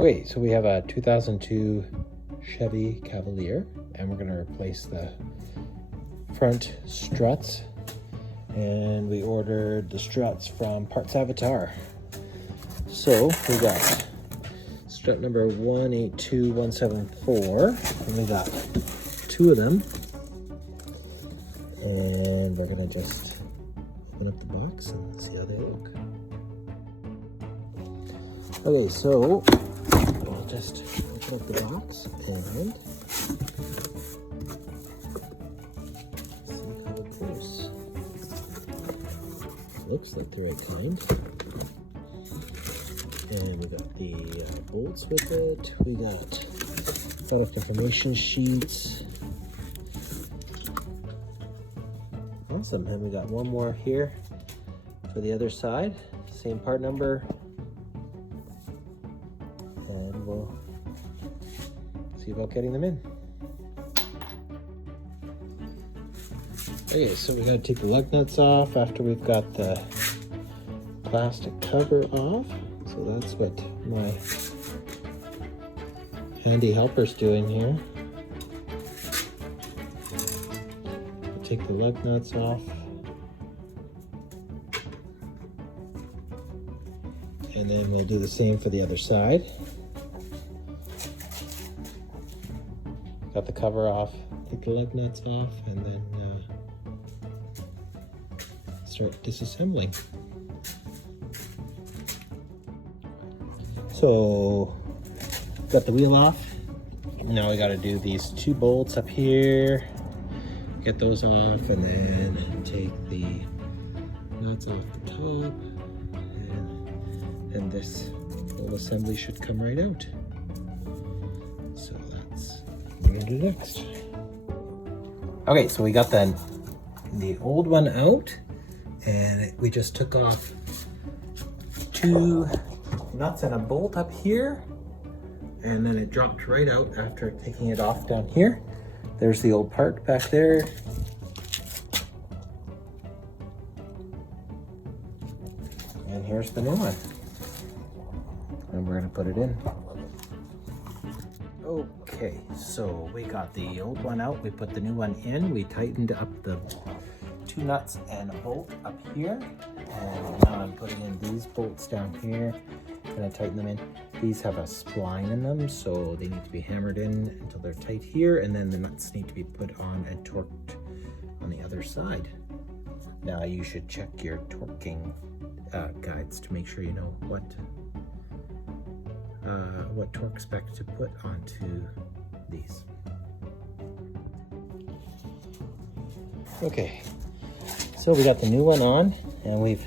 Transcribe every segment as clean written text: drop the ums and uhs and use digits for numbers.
Okay, so we have a 2002 Chevy Cavalier, and we're going to replace the front struts. And we ordered the struts from Parts Avatar. So we got strut number 182174, and we got 2 of them. And we're going to just open up the box and see how they look. Okay, so we'll just open up the box and see how it goes. Looks like the right kind. And we got the bolts with it. We got product information sheets. Awesome, and we got one more here for the other side. Same part number. And we'll see about getting them in. Okay, so we gotta take the lug nuts off after we've got the plastic cover off. So that's what my handy helper's doing here. We'll take the lug nuts off. And then we'll do the same for the other side. Got the cover off, take the lug nuts off, and then start disassembling. So, got the wheel off. Now we got to do these 2 bolts up here. Get those off, and then take the nuts off the top. And this little assembly should come right out. So that's what we're gonna do next. Okay, so we got the old one out, and we just took off 2 nuts and a bolt up here, and then it dropped right out after taking it off down here. There's the old part back there. And here's the new one. And we're gonna put it in. Okay, so we got the old one out, we put the new one in, we tightened up the 2 nuts and a bolt up here, and now I'm putting in these bolts down here. Gonna tighten them in. These have a spline in them, so they need to be hammered in until they're tight here, and then the nuts need to be put on and torqued on the other side. Now you should check your torquing guides to make sure you know what torque spec to put onto these. Okay, so we got the new one on, and we've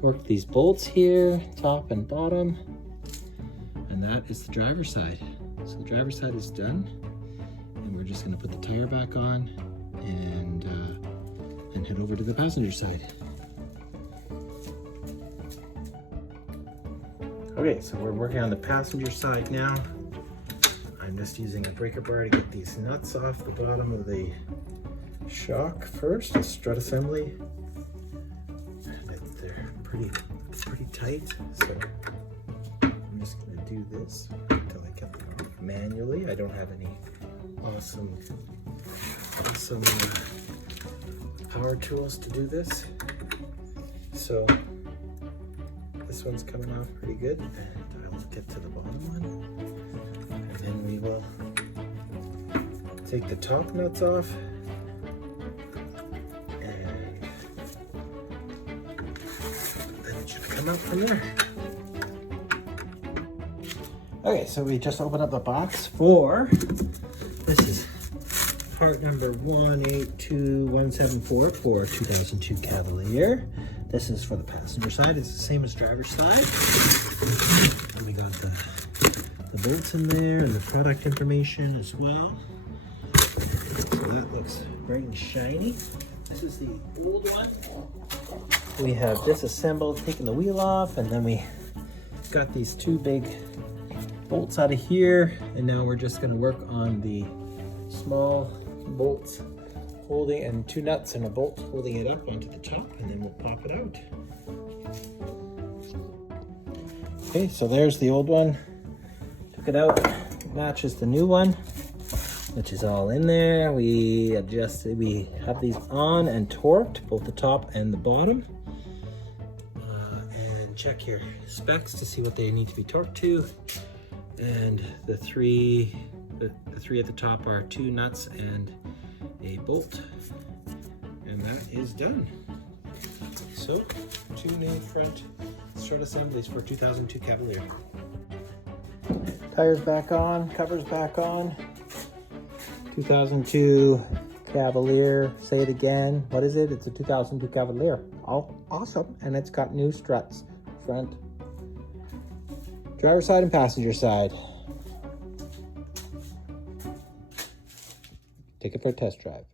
torqued these bolts here, top and bottom, and that is the driver's side. So the driver's side is done, and we're just going to put the tire back on and head over to the passenger side. Okay, so we're working on the passenger side now. I'm just using a breaker bar to get these nuts off the bottom of the shock first, the strut assembly. They're pretty tight, so I'm just gonna do this until I get them off manually. I don't have any awesome power tools to do this, so this one's coming off pretty good, and I will get to the bottom one, and then we will take the top nuts off, and then it should come out from there. Okay, so we just opened up the box for, this is part number 182174 for 2002 Cavalier. This is for the passenger side. It's the same as driver's side. And we got the bolts in there and the product information as well. So that looks bright and shiny. This is the old one. We have disassembled, taken the wheel off, and then we got these 2 big bolts out of here. And now we're just going to work on the small bolts holding, and 2 nuts and a bolt holding it up onto the top, and then we'll pop it out. Okay, so there's the old one. took it out, matches the new one, which is all in there. We have these on and torqued, both the top and the bottom. And check your specs to see what they need to be torqued to. And the three at the top are 2 nuts and a bolt. And that is done. So, 2 new front strut assemblies for 2002 Cavalier. Tires back on, covers back on. 2002 Cavalier, say it again. What is it? It's a 2002 Cavalier. Oh, awesome. And it's got new struts, front, driver's side and passenger side. Take it for a test drive.